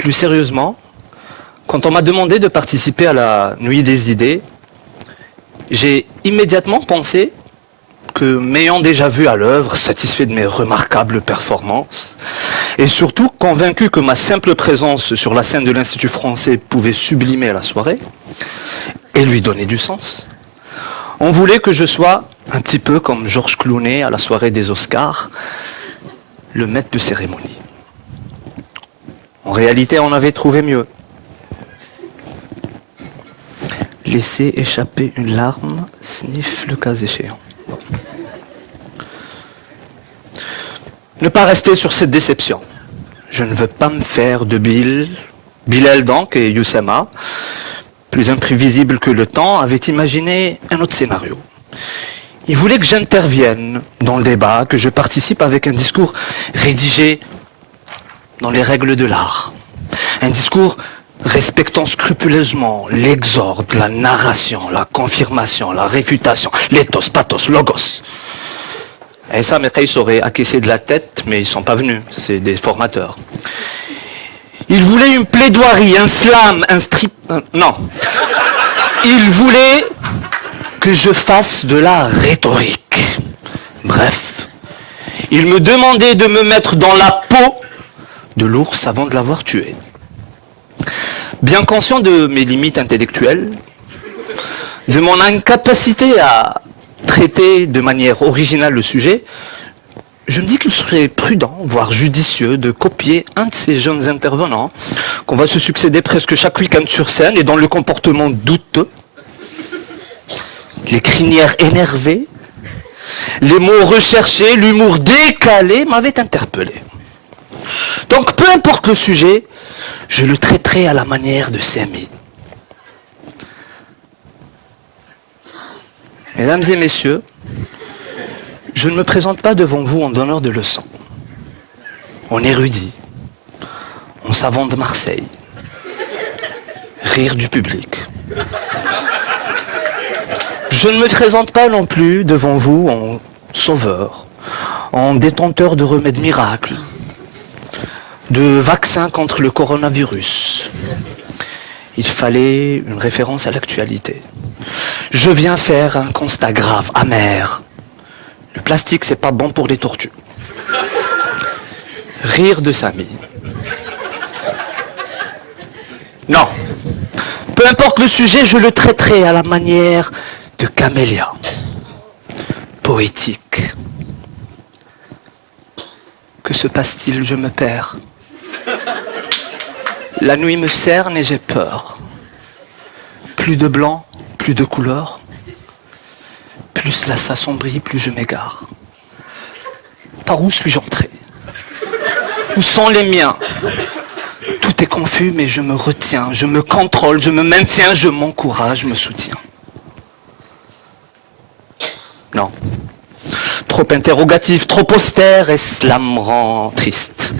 Plus sérieusement, quand on m'a demandé de participer à la Nuit des idées, j'ai immédiatement pensé que, m'ayant déjà vu à l'œuvre, satisfait de mes remarquables performances, et surtout convaincu que ma simple présence sur la scène de l'Institut français pouvait sublimer la soirée et lui donner du sens, on voulait que je sois un petit peu comme Georges Clooney à la soirée des Oscars, le maître de cérémonie. En réalité, on avait trouvé mieux. Laisser échapper une larme, sniff le cas échéant. Bon. Ne pas rester sur cette déception. Je ne veux pas me faire de Bilal donc et Youssama, plus imprévisible que le temps, avaient imaginé un autre scénario. Ils voulaient que j'intervienne dans le débat, que je participe avec un discours rédigé dans les règles de l'art. Un discours respectant scrupuleusement l'exorde, la narration, la confirmation, la réfutation, l'éthos, pathos, logos. Et ça, mes frères auraient acquiescé de la tête, mais ils ne sont pas venus, c'est des formateurs. Ils voulaient une plaidoirie, un slam, un strip... non. Ils voulaient que je fasse de la rhétorique. Bref, ils me demandaient de me mettre dans la peau de l'ours avant de l'avoir tué. Bien conscient de mes limites intellectuelles, de mon incapacité à traiter de manière originale le sujet, je me dis qu'il serait prudent, voire judicieux, de copier un de ces jeunes intervenants qu'on va se succéder presque chaque week-end sur scène et dont le comportement douteux, les crinières énervées, les mots recherchés, l'humour décalé m'avaient interpellé. Donc peu importe le sujet, je le traiterai à la manière de Samy. Mesdames et messieurs, je ne me présente pas devant vous en donneur de leçons, en érudit, en savant de Marseille, rire du public. Je ne me présente pas non plus devant vous en sauveur, en détenteur de remèdes miracles, de vaccins contre le coronavirus. Il fallait une référence à l'actualité. Je viens faire un constat grave, amer. Le plastique, c'est pas bon pour les tortues. Rire de Samy. Non. Peu importe le sujet, je le traiterai à la manière de Camélia. Poétique. Que se passe-t-il? Je me perds. La nuit me cerne et j'ai peur. Plus de blanc, plus de couleur. Plus cela s'assombrit, plus je m'égare. Par où suis-je entré? Où sont les miens? Tout est confus, mais je me retiens, je me contrôle, je me maintiens, je m'encourage, je me soutiens. Non. Trop interrogatif, trop austère, et cela me rend triste.